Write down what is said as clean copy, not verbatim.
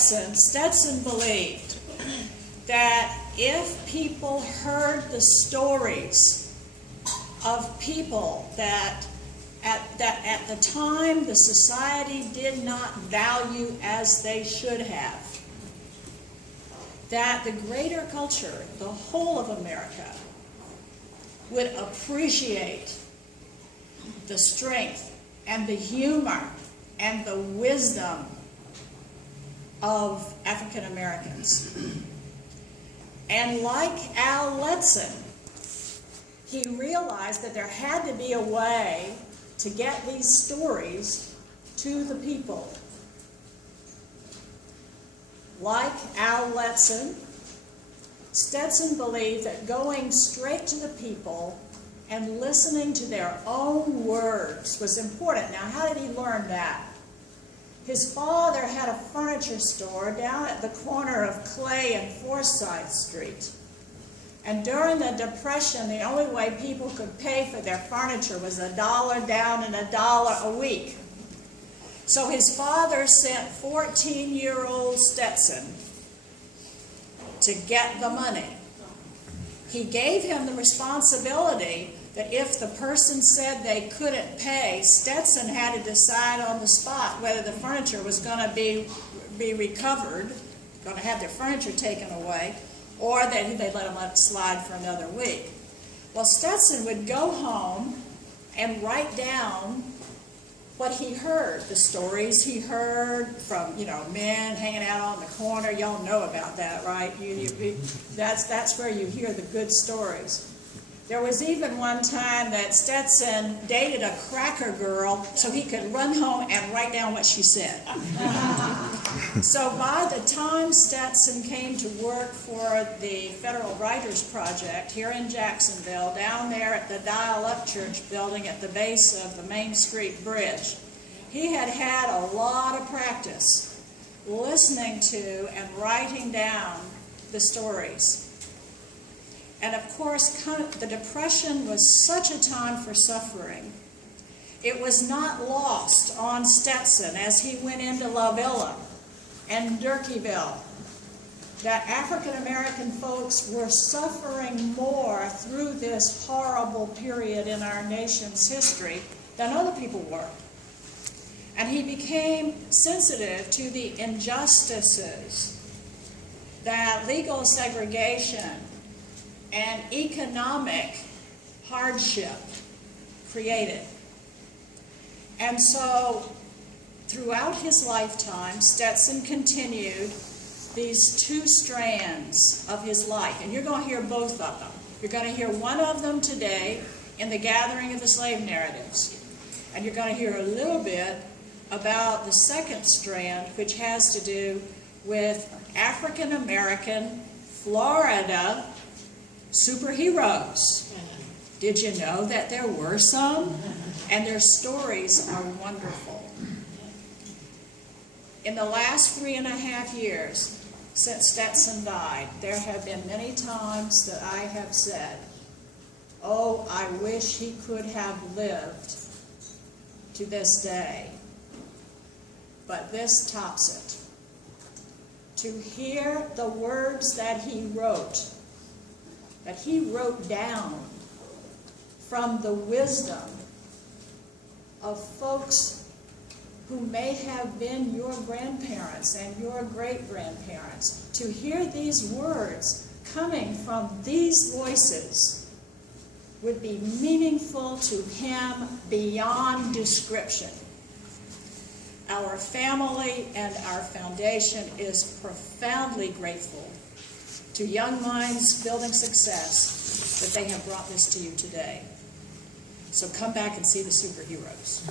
Stetson believed that if people heard the stories of people that at the time the society did not value as they should have, that the greater culture, the whole of America, would appreciate the strength and the humor and the wisdom of African Americans. And like Al Letson, he realized that there had to be a way to get these stories to the people. Like Al Letson, Stetson believed that going straight to the people and listening to their own words was important. Now, how did he learn that? His father had a furniture store down at the corner of Clay and Forsyth Street. And during the Depression, the only way people could pay for their furniture was $1 down and $1 a week. So his father sent 14-year-old Stetson to get the money. He gave him the responsibility that if the person said they couldn't pay, Stetson had to decide on the spot whether the furniture was going to be recovered, going to have their furniture taken away, or that they'd let him let it slide for another week. Well, Stetson would go home and write down what he heard, the stories he heard from, men hanging out on the corner. Y'all know about that, right? That's where you hear the good stories. There was even one time that Stetson dated a cracker girl so he could run home and write down what she said. So by the time Stetson came to work for the Federal Writers Project here in Jacksonville, down there at the Dial-Up Church building at the base of the Main Street Bridge, he had had a lot of practice listening to and writing down the stories. And of course, the Depression was such a time for suffering. It was not lost on Stetson as he went into La Villa and Durkeeville that African American folks were suffering more through this horrible period in our nation's history than other people were. And he became sensitive to the injustices that legal segregation and economic hardship created. And so throughout his lifetime, Stetson continued these two strands of his life. And you're going to hear both of them. You're going to hear one of them today in the gathering of the slave narratives. And you're going to hear a little bit about the second strand, which has to do with African American Florida superheroes. Did you know that there were some? And their stories are wonderful. In the last 3.5 years since Stetson died, there have been many times that I have said, oh, I wish he could have lived to this day. But this tops it. To hear the words that he wrote down from the wisdom of folks who may have been your grandparents and your great-grandparents, to hear these words coming from these voices would be meaningful to him beyond description. Our family and our foundation is profoundly grateful to Young Minds Building Success that they have brought this to you today. So come back and see the superheroes.